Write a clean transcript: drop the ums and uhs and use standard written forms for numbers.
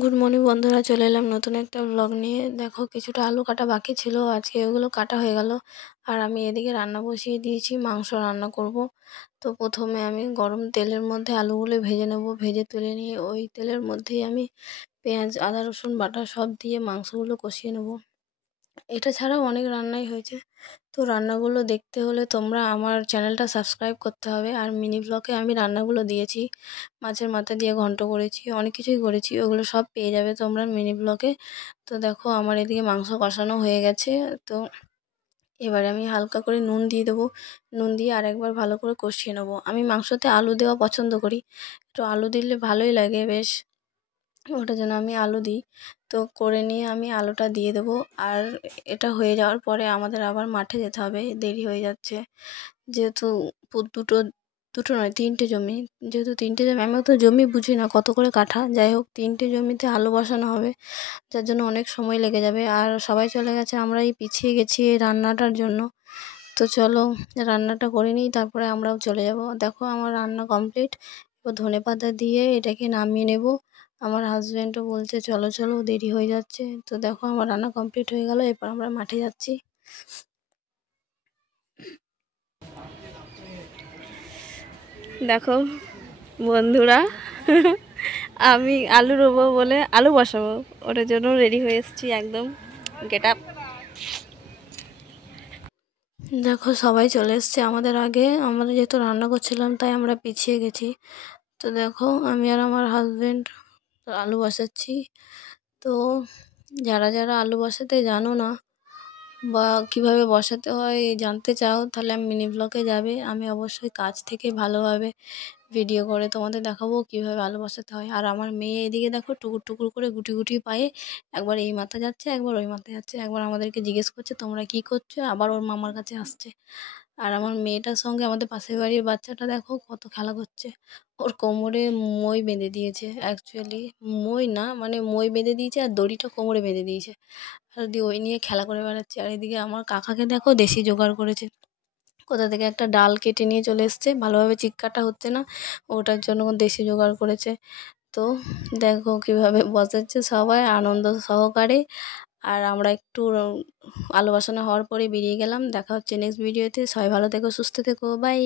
Good morning বন্ধুরা, চলে এলাম নতুন একটা ব্লগ নিয়ে। দেখো, কিছুটা আলু কাটা বাকি ছিল, আজকে ওগুলো কাটা হয়ে গেল। আর আমি এদিকে রান্না বসিয়ে দিয়েছি, মাংস রান্না করব। তো প্রথমে আমি গরম তেলের মধ্যে আলুগুলো ভেজে নেব। ভেজে তুলে নিয়ে ওই তেলের মধ্যেই আমি পেঁয়াজ, আদা, রসুন বাটা সব দিয়ে মাংসগুলো কষিয়ে নেব। এটা ছাড়াও অনেক রান্নাই হয়েছে। তো রান্নাগুলো দেখতে হলে তোমরা আমার চ্যানেলটা সাবস্ক্রাইব করতে হবে। আর মিনি ব্লগে আমি রান্নাগুলো দিয়েছি, মাছের মাথা দিয়ে ঘন্ট করেছি, অনেক কিছুই করেছি, ওগুলো সব পেয়ে যাবে তোমরা মিনি ব্লগে। তো দেখো, আমার এদিকে মাংস কষানো হয়ে গেছে। তো এবারে আমি হালকা করে নুন দিয়ে দেবো। নুন দিয়ে আরেকবার ভালো করে কষিয়ে নেবো। আমি মাংসতে আলু দেওয়া পছন্দ করি, একটু আলু দিলে ভালোই লাগে বেশ, ওটার জন্য আমি আলু দিই। তো করে নিয়ে আমি আলুটা দিয়ে দেবো। আর এটা হয়ে যাওয়ার পরে আমাদের আবার মাঠে যেতে হবে, দেরি হয়ে যাচ্ছে। যেহেতু দুটো দুটো নয়, তিনটে জমি। যেহেতু তিনটে জমি, আমি তো জমি বুঝি না কত করে কাঠা, যাই হোক তিনটে জমিতে আলু বসানো হবে, যার জন্য অনেক সময় লেগে যাবে। আর সবাই চলে গেছে, আমরাই পিছিয়ে গেছি এই রান্নাটার জন্য। তো চলো রান্নাটা করে নিই, তারপরে আমরাও চলে যাব। দেখো, আমার রান্না কমপ্লিট। এবার ধনেপাতা দিয়ে এটাকে নামিয়ে নেব। আমার হাজব্যান্ডও বলছে চলো চলো, দেরি হয়ে যাচ্ছে। তো দেখো, আমার রান্না কমপ্লিট হয়ে গেল, এরপর আমরা মাঠে যাচ্ছি। দেখো বন্ধুরা, আমি আলু রোবো বলে আলু বসাবো, ওটার জন্য রেডি হয়ে এসেছি একদম গেট আপ। দেখো, সবাই চলে এসছে আমাদের আগে। আমরা যেহেতু রান্না করছিলাম তাই আমরা পিছিয়ে গেছি। তো দেখো, আমি আর আমার হাজব্যান্ড আলু বসাচ্ছি। তো যারা যারা আলু বসাতে জানো না বা কিভাবে বসাতে হয় জানতে চাও, তাহলে আমি মিনি ব্লগে যাবে। আমি অবশ্যই কাছ থেকে ভালোভাবে ভিডিও করে তোমাদের দেখাবো কিভাবে আলু বসাতে হয়। আর আমার মেয়ে এদিকে দেখো, টুকুর টুকুর করে গুটি গুটি পায়ে একবার এই মাথা যাচ্ছে, একবার ওই মাথায় যাচ্ছে, একবার আমাদেরকে জিজ্ঞেস করছে তোমরা কি করছো, আবার ওর মামার কাছে আসছে। আর আমার মেয়েটার সঙ্গে আমাদের পাশের বাড়ির বাচ্চাটা দেখো কত খেলা করছে। ওর কোমরে মই বেঁধে দিয়েছে, অ্যাকচুয়ালি মই না, মানে মই বেঁধে দিয়েছে আর দড়িটা কোমরে বেঁধে দিয়েছে। আর দিয়ে ওই নিয়ে খেলা করে বেড়াচ্ছে। আর এদিকে আমার কাকাকে দেখো, দেশি জোগাড় করেছে, কোথা থেকে একটা ডাল কেটে নিয়ে চলে এসছে, ভালোভাবে চিক কাটা হচ্ছে না, ওটার জন্য দেশি জোগাড় করেছে। তো দেখো কিভাবে বসাচ্ছে সবাই আনন্দ সহকারে। আর আমরা একটু আলু বসানো হওয়ার পরে বেরিয়ে গেলাম। দেখা হচ্ছে নেক্সট ভিডিওতে। সবাই ভালো থেকো, সুস্থ থেকো, বাই।